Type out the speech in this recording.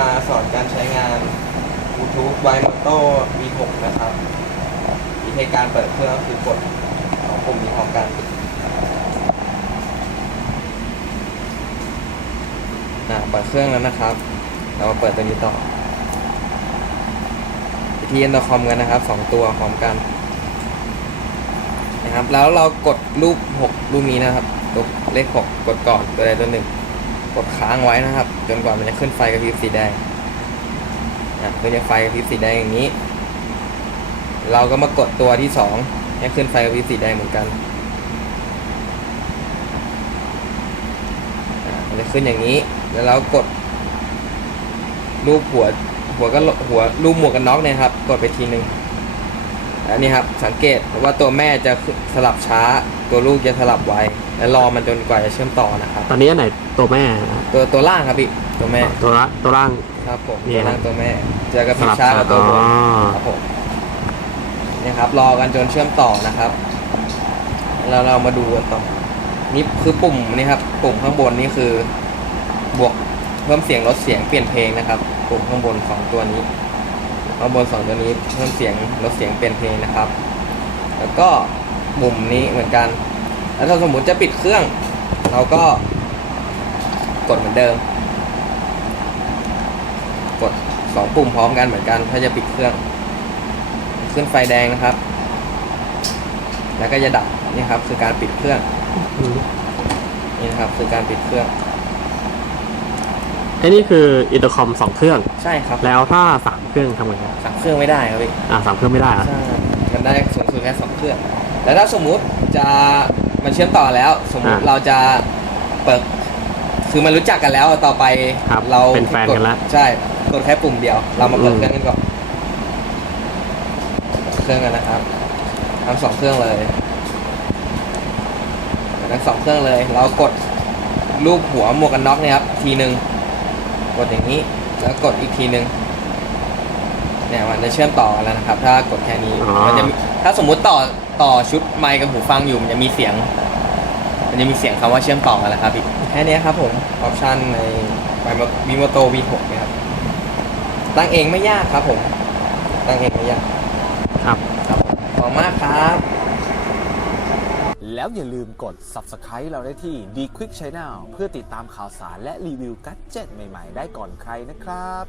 มาสอนการใช้งาน Bluetooth w i m o t o V6 นะครับวิธีการเปิดเครื่องก็คือกดสองปุ่มนี้พร้อมกันอ่าเปิดเครื่องแล้วนะครับ เรามาเปิดตัวนี้ต่อวิธี Intercom กันนะครับสองตัวพร้อมกันนะครับ แล้วเรากดรูป 6 รูปนี้นะครับตัวเลข 6 กดก่อนตัวใดตัวหนึ่ง กดค้างไว้นะครับ จนกว่ามันจะขึ้นไฟกระพริบสีแดงอะขึ้นจะไฟกระพริบสีแดงอย่างนี้ เราก็มากดตัวที่สองให้ขึ้นไฟกระพริบสีแดงเหมือนกันมันจะขึ้นอย่างนี้ แล้วเรากด รูปหัวหัวก็หัวรูปหมวกกันน็อกเนี่ยครับ กดไปทีนึง แล้วนี่ครับสังเกตว่าตัวแม่จะสลับช้า ตัวลูกจะสลับไวแล้วรอมันจนกว่าจะเชื่อมต่อนะครับ ตอนนี้อันไหนตัวแม่ตัวตัวล่างครับพี่ตัวแม่ตัวละตัวล่างครับผมนี่ตัวนะล่างตัวแม่เจอกระพริบสลับช้ากับตัวบนอ๋อครับผมเนี่ยครับรอกันจนเชื่อมต่อนะครับแล้วเรามาดูกันต่อนี่คือปุ่มนี่ครับ ปุ่มข้างบนนี่คือบวกเพิ่มเสียงลดเสียงเปลี่ยนเพลงนะครับ ปุ่มข้างบนสองตัวนี้ ข้าบนสองตัวนี้เพิ่มเสียงลดเสียงเปลี่ยนเพลงนะครับ แล้วก็ปุ่มนี้เหมือนกัน แล้วถ้าสมมติจะปิดเครื่อง เราก็กดเหมือนเดิม กดสองปุ่มพร้อมกันเหมือนกัน ถ้าจะปิดเครื่อง ขึ้นไฟแดงนะครับ แล้วก็จะดับนี่ครับคือการปิดเครื่องนี่นะครับคือการปิดเครื่อง ไอ้นี่คืออินเตอร์คอมสองเครื่อง ใช่ครับแล้วถ้าสามเครื่องทำไงครับสั่งเครื่องไม่ได้ครับพี่อ่าสามเครื่องไม่ได้เหรอะใช่มันได้สูงสุดแค่สองเครื่อง แล้วถ้าสมมุติจะมันเชื่อมต่อแล้ว สมมุติเราจะเปิดคือมันรู้จักกันแล้วต่อไปครับเราเป็นแฟนกันแล้วใช่กดแค่ปุ่มเดียว เรามาเปิดอืมเครื่องกันก่อนเครื่องกันนะครับทำสองเครื่องเลยทั้งสองเครื่องเลย เรากดรูปหัวหมวกกันน็อกเนี่ยครับทีหนึ่งก ดอย่างนี้ แล้วกดอีกทีหนึ่งเนี่ยมันจะเชื่อมต่อกันแล้วนะครับ ถ้ากดแค่นี้อ๋อ มันจะมีถ้าสมมุติต่อต่อชุดไมค์กับหูฟังอยู่ มันจะมีเสียง มันจะมีเสียงคำว่าเชื่อมต่อกันแหละครับพี่แค่นี้ครับผมออปชันในวิโมโต V6 เนี่ยครับ ตั้งเองไม่ยากครับผม ตั้งเองไม่ยากครับ ครับผมขอบคุณมากครับ แล้วอย่าลืมกด subscribe เราได้ที่ D Quick Channel เพื่อติดตามข่าวสารและรีวิวกัจเจ็ตใหม่ ๆ ได้ก่อนใครนะครับ